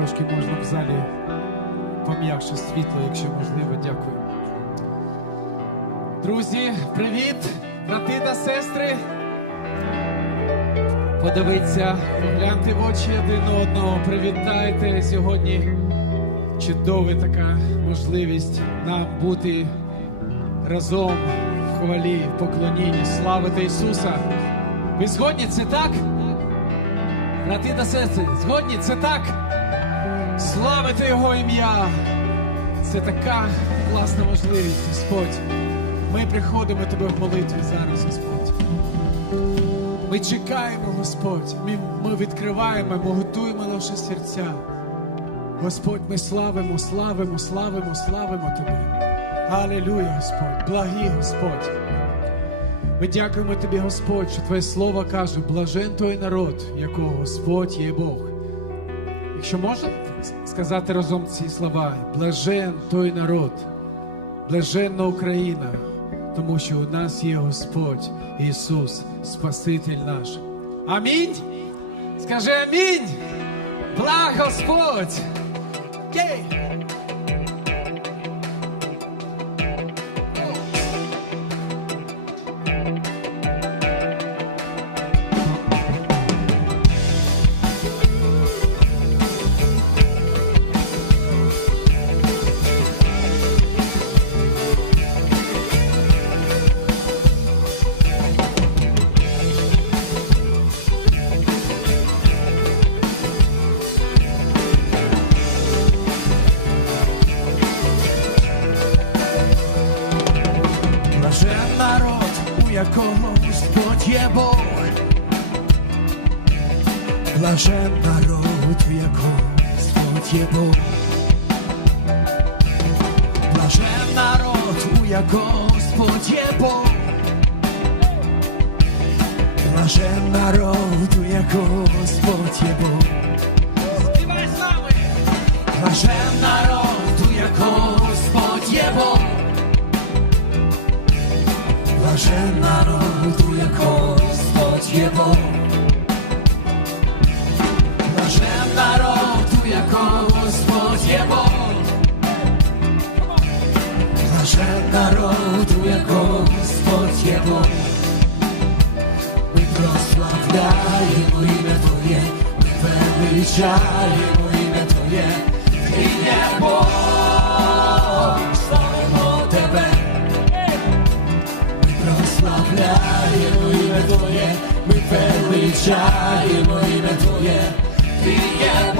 трошки можна в залі пом'якше світло, якщо можливо. Дякую. Друзі, привіт, брати та сестри. Подивіться, погляньте в очі один одного, привітайте сьогодні. Чудова така можливість нам бути разом в хвалі, в поклонінні, славити Ісуса. Ви згодні це так? Брати та сестри, згодні це так? Славити Його ім'я! Це така класна можливість, Господь. Ми приходимо Тебе в молитві зараз, Господь. Ми чекаємо, Господь. Ми, ми відкриваємо, ми готуємо наші серця. Господь, ми славимо, славимо, славимо, славимо Тебе. Алілуя, Господь, благий Господь. Ми дякуємо Тобі, Господь, що Твоє Слово каже, блажен той народ, якого Господь є Бог. Якщо можна сказати разом ці слова, блажен той народ, блаженна Україна, тому що у нас є Господь Ісус, Спаситель наш. Амінь. Скажи амінь. Благ Господь. Єй! Якому Господь є Бог. Блажен народ, у якому Господь є Бог. Блажен народ, у якого Господь є Бог. Блажен народ, у якого Господь є Бог. Блажен народ, Блажен народ, у якого Господь є Бог. Блажен народ, у якого Господь є Бог. Блажен народ, у якого Господь є Бог. Ми прославляємо ім'я Твоє, величаємо ім'я Твоє, Ти є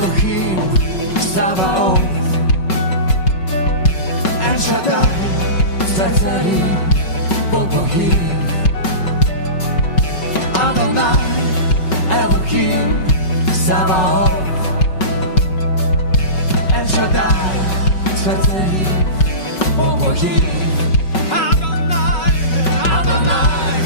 Елохім, Саваоф, Ель-Шадай, цар царів, Бог богів. Адонай, Елохім, Саваоф, Ель-Шадай, цар царів, Бог богів. Адонай, Адонай,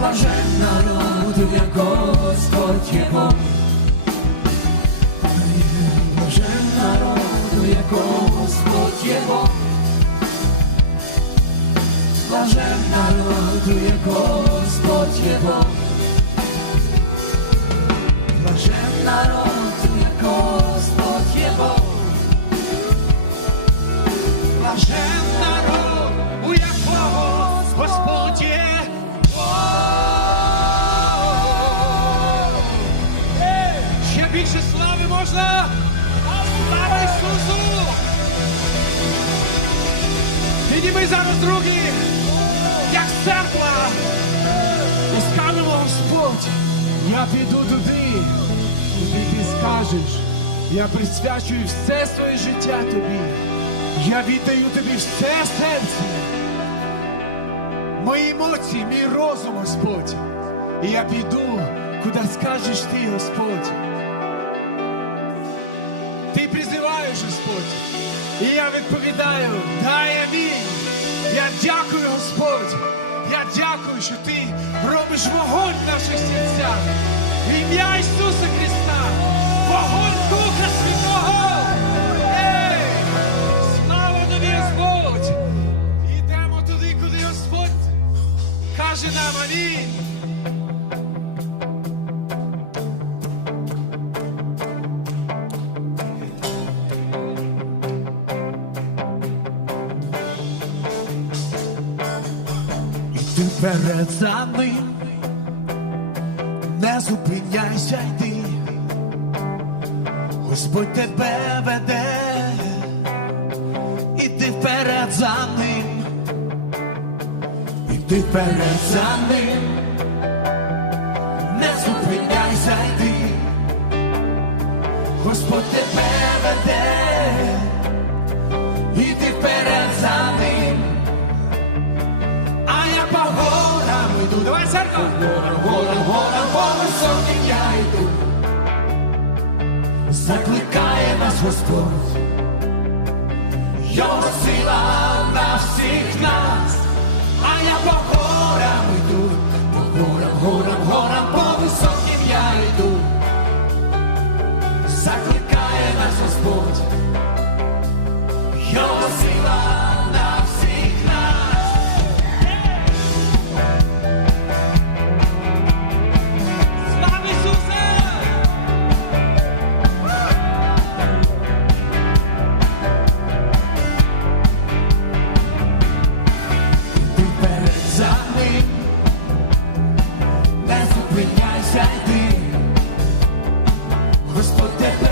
Блажен народу, як Господь є Бог. Блажен народу, як Господь є Бог. Блажен народу, як Господь є Бог. Блажен народу, як Господь є. Блажен народ, у якого Господь є. Можна! Слава Ісусу! Підніми зараз руки, як церква! І скажемо, Господь, я піду туди, куди ти скажеш. Я присвячую все своє життя тобі. Я віддаю тобі все серце. Мої емоції, мій розум, Господь. І я піду, куди скажеш ти, Господь. Призиваєш, Господь. І я відповідаю, дай амінь. Я дякую, Господь. Я дякую, що ти робиш вогонь в наших серцях. Ім'я Ісуса Христа. Вогонь Духа Святого. Слава тобі, Господь! Йдемо туди, куди Господь каже нам амінь. За ним, не зупиняйся йди, Господь тебе веде, іди вперед за ним, іди вперед за ним, не зупиняйся йди, Господь тебе Горам, горам, горам, по високим я йду. Закликає нас Господь. Його сила на всіх нас. А я по горам йду, по горам, горам, горам, по високим я йду. Закликає Господь тебе.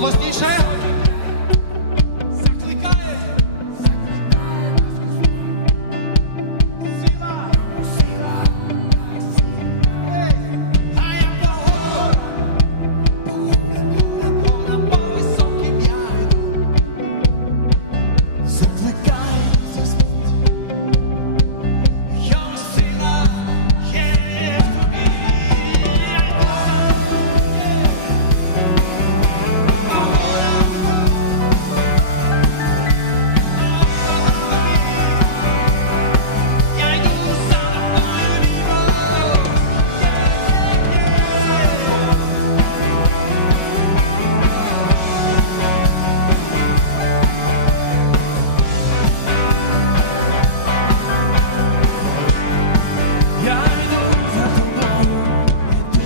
Sowas nie.